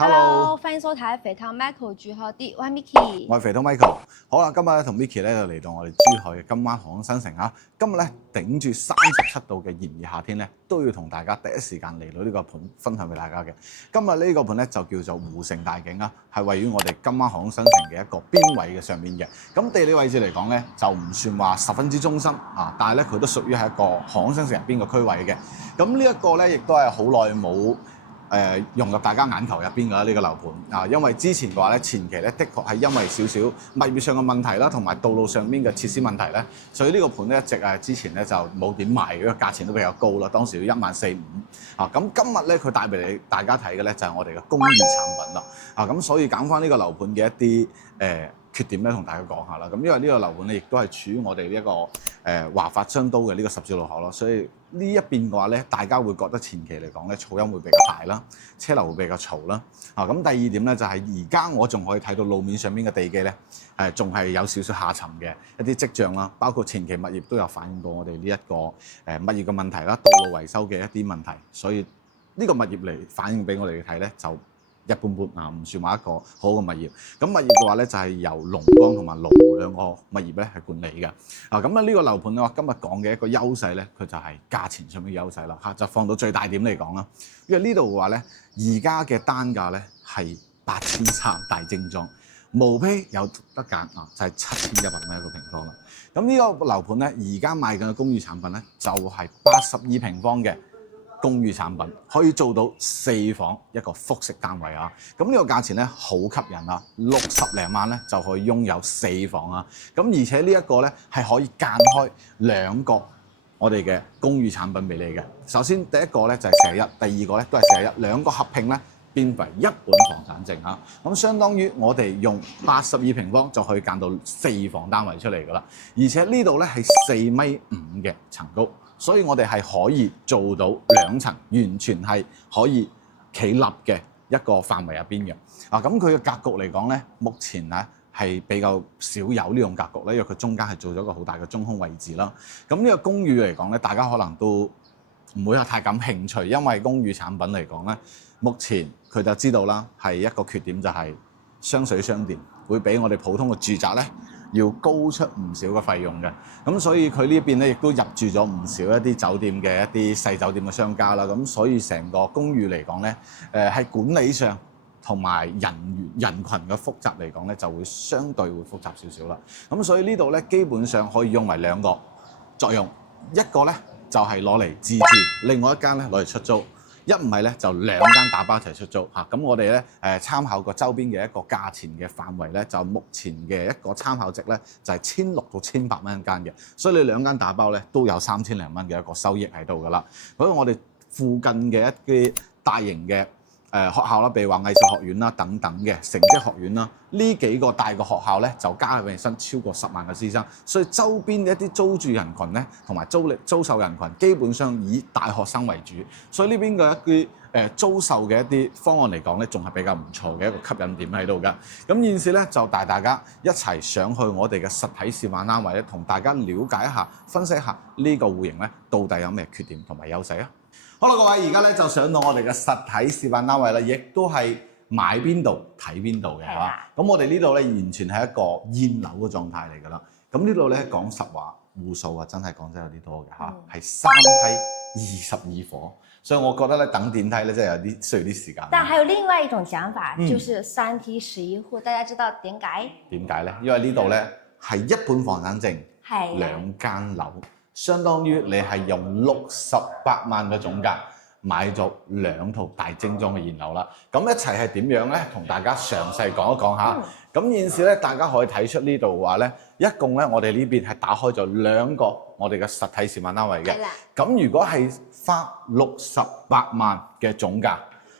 Hello，歡迎收睇肥湯 Michael 住海啲，我係 Micky，我係肥湯 Michael。好啦，今日咧同 Micky 咧就嚟到我哋珠海嘅金灣航空新城嚇。今日咧頂住37度嘅炎熱夏天咧，都要同大家第一時間嚟到呢個盤分享俾大家嘅。今日呢個盤咧就叫做湖城大景啦，係位於我哋金灣航空新城嘅一個邊位嘅上面嘅。咁地理位置嚟講咧，就唔算話十分之中心啊，但係咧佢都屬於係一個航空新城入邊嘅區位嘅。咁呢一個咧亦都係好耐冇融入大家眼球入邊嘅呢個樓盤啊，因為之前嘅話咧，前期咧的確係因為少少物業上嘅問題啦，同埋道路上面嘅設施問題咧，所以呢個盤咧一直之前咧就冇點賣嘅，價錢都比較高啦，當時要14500啊。咁今日咧佢帶俾大家睇嘅咧就係我哋嘅公寓產品啦啊，咁所以揀翻呢個樓盤嘅一啲缺點咧，同大家講下啦。咁因為呢個樓盤咧，亦都係處於我哋呢一個華發商都嘅呢個十字路口咯，所以呢一邊嘅話咧，大家會覺得前期嚟講咧，噪音會比較大啦，車流會比較嘈啦。啊，咁第二點咧就係而家我仲可以睇到路面上面嘅地基咧，仲係有少少下沉嘅一啲跡象啦，包括前期物業都有反映到我哋呢一個物業嘅問題啦，道路維修嘅一啲問題，所以呢個物業嚟反映俾我哋睇咧就一般般啊，唔算話一個好嘅物業。咁物業嘅話咧，就係由龍光同埋羅湖兩個物業咧係管理嘅。啊，咁呢個樓盤嘅話，今日講嘅一個優勢咧，佢就係價錢上面嘅優勢啦。嚇，就放到最大點嚟講啦。因為呢度嘅話咧，而家嘅單價咧係8300大精裝，毛坯有得揀啊，就係7100蚊一個平方啦。咁呢個樓盤咧，而家賣緊嘅公寓產品咧，就係82平方嘅公寓產品，可以做到4房一個複式單位啊！咁呢個價錢咧好吸引啊，60零萬咧就可以擁有4房啊！咁而且呢一個咧係可以間開2個我哋嘅公寓產品俾你嘅。首先第一個咧就係41，第二個咧都係41，兩個合併咧變為一本房產證啊！咁相當於我哋用82平方就可以間到4房單位出嚟噶啦，而且呢度咧係4.5米嘅層高。所以我哋係可以做到2層，完全係可以企立嘅一個範圍入邊嘅。啊，咁佢嘅格局嚟講咧，目前咧係比較少有呢種格局咧，因為佢中間係做咗個好大嘅中空位置啦。咁呢個公寓嚟講咧，大家可能都唔會係太感興趣，因為公寓產品嚟講咧，目前佢就知道啦，係一個缺點就係雙水雙電，會比我哋普通嘅住宅咧要高出唔少嘅費用嘅，咁所以佢呢邊咧亦都入住咗唔少一啲酒店嘅一啲細酒店嘅商家啦，咁所以成個公寓嚟講咧，喺管理上同埋人群嘅複雜嚟講咧，就會相對會複雜少少啦。咁所以呢度咧基本上可以用為2個作用，一個咧就係攞嚟自住，另外一間咧攞嚟出租。一唔係咧就2間打包一齊出租嚇，咁我哋咧參考個周邊嘅一個價錢嘅範圍咧，就目前嘅一個參考值咧就係1600到1800蚊一間嘅，所以你2間打包咧都有3000零蚊嘅一個收益喺度噶啦。所以我哋附近嘅一啲大型嘅學校啦，譬如話藝術學院啦等等嘅成績學院啦，呢幾個大嘅學校咧就加入起身超過10萬嘅師生，所以周邊嘅一啲租住人群咧同埋租售人群基本上以大學生為主，所以呢邊嘅一啲租售嘅一啲方案嚟講咧，仲係比較唔錯嘅一個吸引點喺度㗎。咁現時咧就帶大家一齊上去我哋嘅實體示範單位咧，同大家了解一下、分析一下呢個戶型咧到底有咩缺點同埋優勢啊！好啦，各位，而家咧就上到我哋嘅實體示範單位啦，亦都係買邊度睇邊度嘅嚇。咁我哋呢度咧完全係一個現樓嘅狀態嚟㗎啦。咁呢度咧講實話，戶數啊真係講真有啲多嘅嚇，係3梯22伙，所以我覺得咧等電梯咧真係有啲需要啲時間。但還有另外一種想法，就是3梯11戶，大家知道點解？點解咧？因為呢度咧係一本房產證，2間樓。相當於你係用68萬嘅總價買咗2套大精裝嘅現樓啦。咁一齊係點樣咧？同大家詳細講一講下。咁現時咧，大家可以睇出呢度嘅話咧，一共咧我哋呢邊係打開咗2個我哋嘅實體示範單位嘅。咁如果係花68萬嘅總價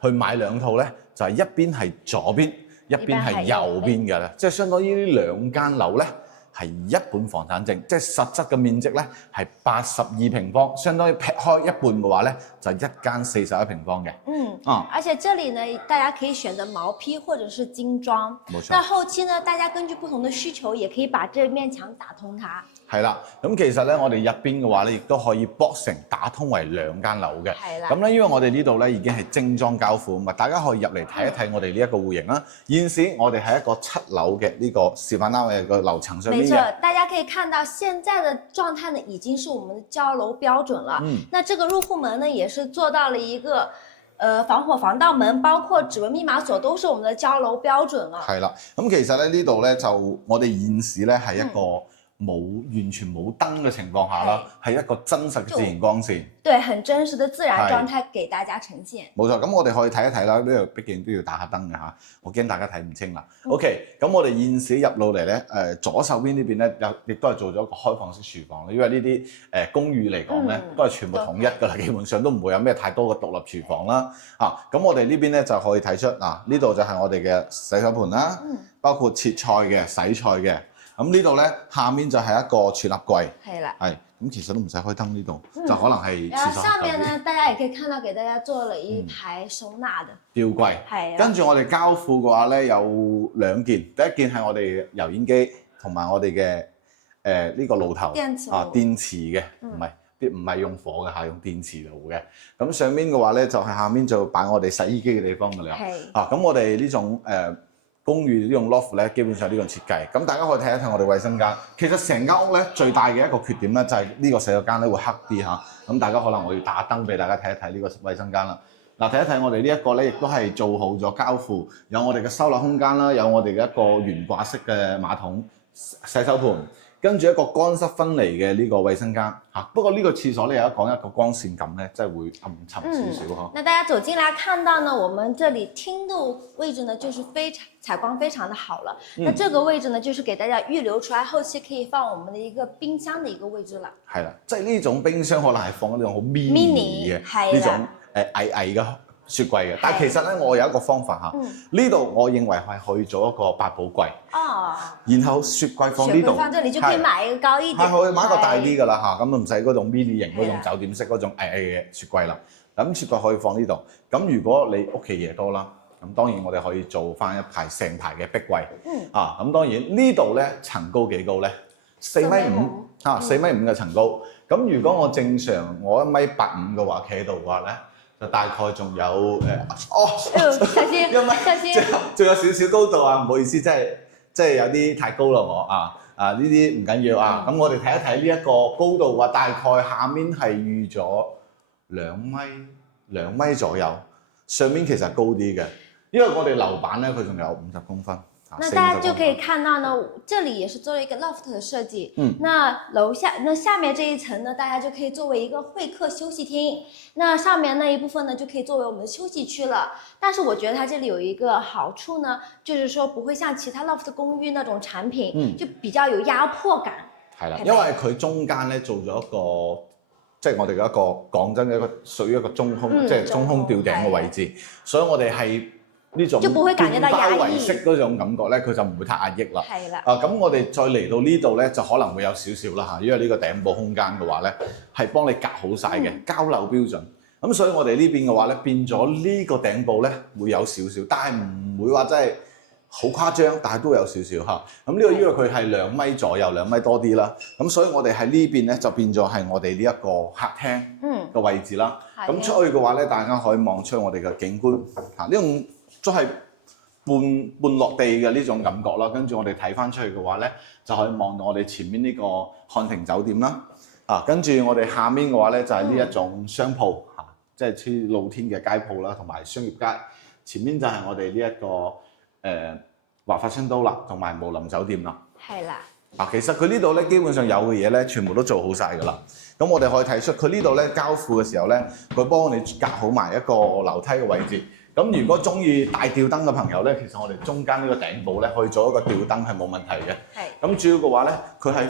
去買2套咧，就係一邊係左邊，一邊係右邊嘅啦。即係相當於呢2間樓咧，係一本房產證，即係實質嘅面積咧係82平方，相當於劈開一半嘅話咧，就一間41平方嘅。而且這裡呢，大家可以選擇毛坯或者是精裝。冇錯。那後期呢，大家根據不同的需求，也可以把這面牆打通它。係啦，咁其實咧，我哋入邊嘅話咧，亦都可以剝成打通為2間樓嘅。係啦。咁咧，因為我哋呢度咧已經係精裝交付，咁啊，大家可以入嚟睇一睇我哋呢一個戶型啦。現時我哋係一個7樓嘅呢個示範單位嘅樓層上面嘅。沒錯，大家可以看到現在的狀態呢，已經是我們的交樓標準了。那這個入戶門呢，也是做到了一個防火防盜門，包括指紋密碼鎖都是我們的交樓標準了。係啦，咁其實咧呢度咧就我哋現時咧係一個完全冇燈嘅情況下啦，係一個真實嘅自然光線，對，很真實的自然狀態給大家呈現。冇錯，咁我哋可以睇一睇啦，呢度畢竟都要打下燈嘅嚇，我驚大家睇唔清啦。OK， 咁我哋現時入到嚟咧，左手邊呢邊咧亦都係做咗一個開放式廚房，因為呢啲公寓嚟講咧都係全部統一㗎啦，基本上都唔會有咩太多嘅獨立廚房啦。咁我哋呢邊咧就可以睇出嗱，呢度就係我哋嘅洗手盤啦，包括切菜嘅、洗菜嘅。咁呢度咧，下面就係一個儲納櫃，係啦，係咁其實都唔使開燈呢度，就可能係廁所。然後上面呢，大家也可以看到，給大家做了一排收納的吊櫃。係。跟住我哋交付嘅話咧，有2件，第一件係我哋油煙機同埋我哋嘅呢個爐頭電池嘅，唔係用火嘅嚇，用電磁爐嘅。咁上面嘅話咧，就係下面就擺我哋洗衣機嘅地方㗎啦。係。咁我哋呢種公寓呢種 loft 咧，基本上呢種設計，咁大家可以睇一睇我哋衛生間。其實成間屋咧最大嘅一個缺點咧，就係呢個洗手間咧會黑啲嚇。咁大家可能我要打燈俾大家睇一睇呢個衛生間啦。嗱，睇一睇我哋呢一個咧，亦都係做好咗交付，有我哋嘅收納空間啦，有我哋嘅一個懸掛式嘅馬桶、洗手盤。跟住一個乾濕分離嘅呢個衛生間嚇，不過呢個廁所咧有一講一個光線感咧，真係會暗沉少少呵。那大家走進來看到呢，我們這裡廳的位置呢，就是採光非常的好了。那這個位置呢，就是給大家預留出來，後期可以放我們的一個冰箱的一個位置啦。係啦，即係呢種冰箱可能係放嗰種好 mini 嘅呢種矮嘅雪櫃嘅，但係其實咧，我有一個方法嚇，呢度我認為係可以做一個百寶櫃，然後雪櫃放呢度，放這裡就可以買一個高一點，係可以買一個大啲㗎啦嚇，咁唔使嗰種 mini 型嗰種酒店式嗰種矮嘅雪櫃啦。咁雪櫃可以放呢度，咁如果你屋企嘢多啦，咁當然我哋可以做翻一排成排嘅壁櫃，咁當然呢度咧層高幾高咧？4.5米4.5米嘅層高，咁如果我正常我1.85米嘅話，企喺度嘅話咧。就大概仲有小心，小心，仲有少少高度啊！唔好意思，即係有啲太高啦我呢啲唔緊要啊。咁我哋睇一睇呢一個高度話，大概下面係預咗2米左右，上面其實高啲嘅，因為我哋樓板咧佢仲有50公分。那大家就可以看到呢，這裡也是做了一個 loft 的設計。那下面這一層呢，大家就可以作為一個會客休息廳。那上面那一部分呢，就可以作為我們的休息區了。但是我覺得它這裡有一個好處呢，就是說不會像其他 loft 公寓那種產品，就比較有壓迫感。係啦，因為佢中間咧做咗一個，即係我哋嘅一個講真嘅一個屬於一個中空，即係中空吊頂嘅位置，所以我哋係。呢種半包圍式嗰種感覺咧，佢就唔會太壓抑啦。係啦。咁我哋再嚟到呢度咧，就可能會有少少啦嚇，因為呢個頂部空間嘅話咧，係幫你隔好晒嘅交樓標準。咁所以我哋呢邊嘅話咧，變咗呢個頂部咧會有少少，但係唔會話真係好誇張，但係都有少少嚇。咁呢個因為佢係2米左右，2米多啲啦。咁所以我哋喺呢邊咧就變咗係我哋呢一個客廳嘅位置啦。咁出去嘅話咧，大家可以望出我哋嘅景觀嚇，呢種。都係半落地嘅呢種感覺啦，跟住我哋睇翻出去嘅話咧，就可以望到我哋前面呢個漢庭酒店啦，跟住我哋下面嘅話咧就係呢一種商鋪嚇，即係似露天嘅街鋪啦，同埋商業街。前面就係我哋呢一個華發春都啦，同埋武林酒店啦。係啦。其實佢呢度咧基本上有嘅嘢咧，全部都做好晒㗎啦。咁我哋可以睇出佢呢度咧交付嘅時候咧，佢幫我哋隔好埋一個樓梯嘅位置。咁如果中意大吊燈嘅朋友咧，其實我哋中間呢個頂部咧可以做一個吊燈係冇問題嘅。係。咁主要嘅話咧，佢係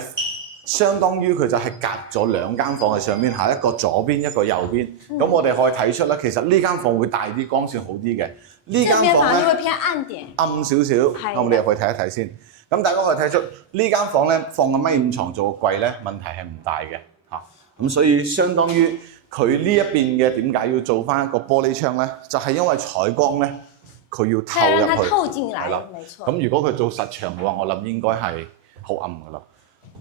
相當於佢就係隔咗2間房嘅上面，係一個左邊一個右邊。咁我哋可以睇出啦，其實呢間房會大啲，光線好啲嘅。呢間房咧會偏暗點，暗少少。我哋入去睇一睇先。咁大家可以睇出呢間房咧放個米5床做個櫃咧問題係唔大嘅嚇。咁所以相當於佢呢一邊嘅點解要做翻一個玻璃窗咧？就係因為採光咧，佢要透入去。讓它透進來，係啦，沒錯。咁如果佢做實牆嘅話，我諗應該係好暗㗎啦。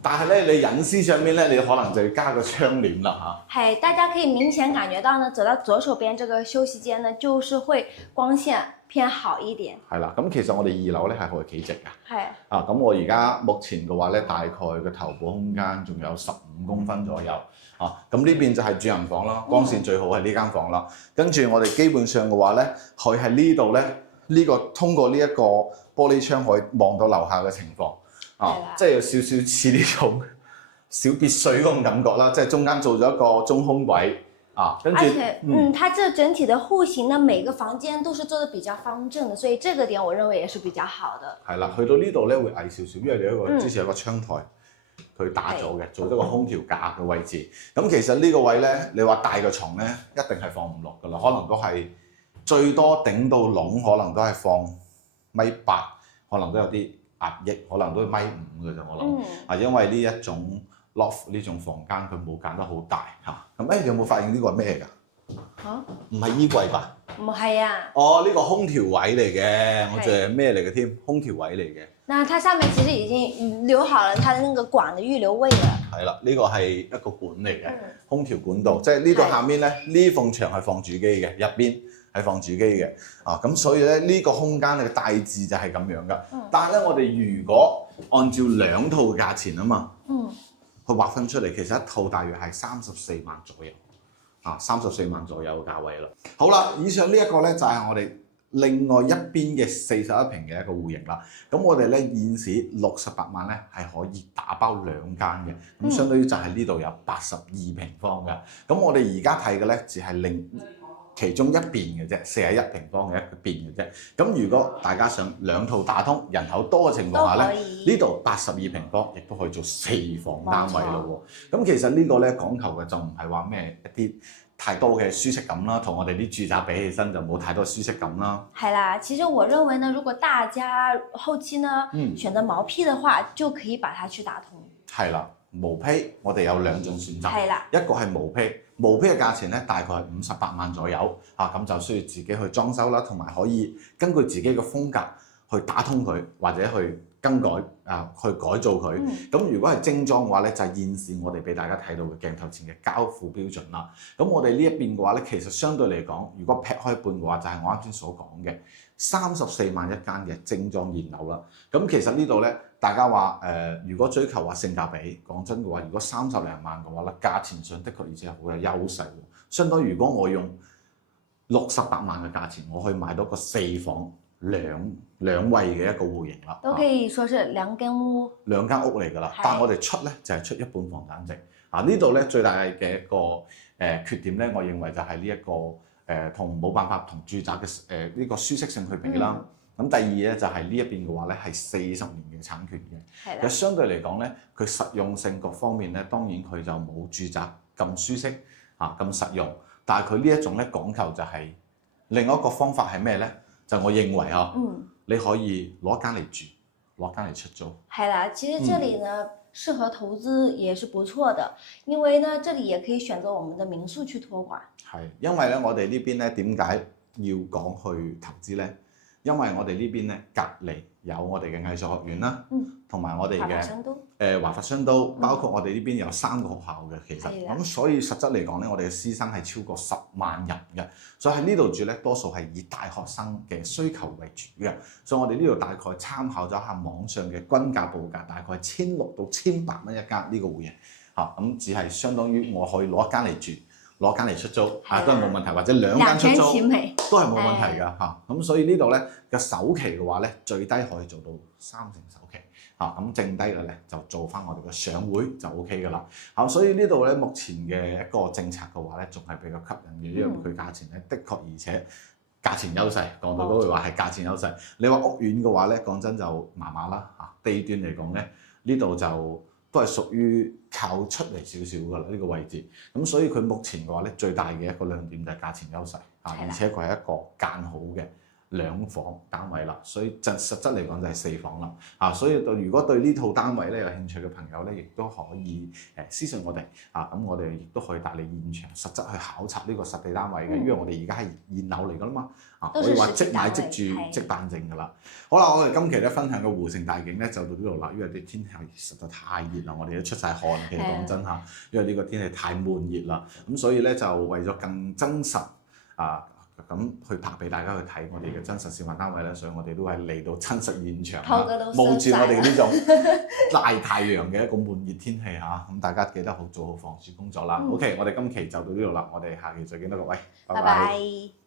但係咧，你隱私上面咧，你可能就要加個窗簾啦嚇。係，大家可以明顯感覺到呢，走到左手邊這個休息間呢，就是會光線偏好一點。係啦，咁其實我哋2樓咧係可以企直嘅。係。啊，咁我而家目前嘅話咧，大概個頭部空間仲有15公分左右。啊，咁呢邊就係主人房啦，光線最好係呢間房啦。跟住我哋基本上嘅話咧，佢喺呢度咧，呢個通過呢一個玻璃窗可以望到樓下嘅情況。啊，即係有少少似呢種小別墅嗰種感覺啦，即係中間做咗一個中空位啊，跟住而且它這整體的戶型呢，每個房間都是做得比較方正的，所以這個點我認為也是比較好的。係啦，去到呢度咧會矮少少，因為你一個之前有個窗台，佢打咗嘅，做咗個空調架嘅位置。咁其實呢個位咧，你話大個床咧，一定係放唔落㗎啦，可能都係最多頂到籠，可能都係放1.8米，可能都有啲壓抑，可能都1.5米嘅啫，我諗。啊，因為呢一種 loft 呢種房間佢冇揀得好大嚇。咁你有冇發現呢個係咩㗎？嚇？唔係衣櫃吧？唔係啊。哦，呢個空調位嚟嘅，我仲係咩嚟嘅添？空調位嚟嘅。那它上面其實已經留好了它的那個管的預留位了。係啦，呢個係一個管嚟嘅，空調管道，即係呢度下面咧，呢埲牆係放主機嘅，入邊係放主機嘅。啊，咁所以咧呢個空間嘅大致就係咁樣噶。但係咧，我哋如果按照2套嘅價錢啊嘛，去劃分出嚟，其實一套大約係34萬左右。啊，34萬左右嘅價位啦。好啦，以上呢一個咧就係我哋另外一邊嘅41平嘅一個戶型啦。咁我哋咧現時68萬咧係可以打包2間嘅，咁相當於就係呢度有82平方嘅。咁我哋而家睇嘅咧只係其中一邊嘅啫，41平方嘅一邊嘅啫。咁如果大家想2套打通，人口多嘅情況下咧，呢度82平方亦都可以做4房單位咯喎。咁其實呢個咧講求嘅就唔係話咩一啲太多嘅舒適感啦，同我哋啲住宅比起身就冇太多舒適感啦。係啦，其實我認為呢，如果大家後期呢選擇毛坯嘅話，就可以把它去打通。係啦，毛坯我哋有2種選擇，係啦，一個係毛坯，毛坯嘅價錢咧大概係58萬左右，咁就需要自己去裝修啦，同埋可以根據自己嘅風格去打通佢，或者去更改去改造佢。咁如果係精裝嘅話咧，就係現時我哋俾大家睇到嘅鏡頭前嘅交付標準啦。咁我哋呢一邊嘅話咧，其實相對嚟講，如果劈開一半嘅話，就係我啱先所講嘅34萬一間嘅精裝現樓啦。咁其實呢度咧，大家話如果追求話性價比，講真嘅話，如果30零萬嘅話咧，價錢上的確而且好有優勢。相當於如果我用68萬嘅價錢，我可以買到個4房兩衛嘅一個戶型啦，都可以說是2間屋，2間屋嚟㗎啦。但係我哋出咧就係出一半房產值。呢度咧最大嘅一個缺點咧，我認為就係呢一個同冇辦法同住宅嘅呢個舒適性去比啦。咁第二咧就係呢一邊嘅話咧係40年嘅產權嘅，其實相對嚟講咧，佢實用性各方面咧，當然佢就冇住宅咁舒適咁實用。但係佢呢一種咧講求就係另外一個方法係咩咧？就我認為你可以攞間嚟住，攞間嚟出租。係啦，其實這裡呢適合投資也是不錯的，因為呢這裡也可以選擇我們的民宿去託管。係，因為咧我哋呢邊咧點解要講去投資咧？因為我哋呢邊咧隔離有我哋嘅藝術學院啦，同埋我哋嘅華發商都，包括我哋呢邊有3個學校嘅，其實咁所以實質嚟講咧，我哋嘅師生係超過10萬人嘅，所以喺呢度住咧多數係以大學生嘅需求為主嘅，所以我哋呢度大概參考咗下網上嘅均價報價，大概1600到1800蚊一間呢個戶型，咁只係相當於我可以攞一間嚟住。攞間嚟出租都係冇問題，或者2間出租都係冇問題㗎咁所以呢度咧嘅首期嘅話咧，最低可以做到3成首期咁剩低嘅咧就做翻我哋嘅上會就 O K 㗎啦所以呢度咧目前嘅一個政策嘅話咧，仲係比較吸引嘅，因為佢價錢咧的確而且價錢優勢，講到嗰句話係價錢優勢。你話屋苑嘅話咧，講真就麻麻啦地段嚟講咧，呢度就都係屬於靠出嚟少少㗎啦，呢個位置。咁所以佢目前嘅話咧，最大嘅一個亮點就係價錢優勢而且佢係一個間好嘅2房單位啦，所以實質嚟講就係4房啦。啊，所以如果對呢套單位咧有興趣嘅朋友咧，亦都可以私信我哋啊，咁我哋亦都可以帶你現場實質去考察呢個實地單位嘅，因為我哋而家係現樓嚟㗎啦嘛，啊可以話即買即住即辦證㗎啦。好啦，我哋今期咧分享嘅湖城大景咧就到呢度啦，因為啲天氣實在太熱啦，我哋都出晒汗，其實講真嚇，因為呢個天氣太悶熱啦，咁所以咧就為咗更真實咁去拍俾大家去睇我哋嘅真實示範單位咧，所以我哋都係嚟到真實現場冒住我哋呢種大太陽嘅一個悶熱天氣嚇，咁大家記得做好防暑工作啦。OK， 我哋今期就到呢度啦，我哋下期再見啦，各位，拜拜。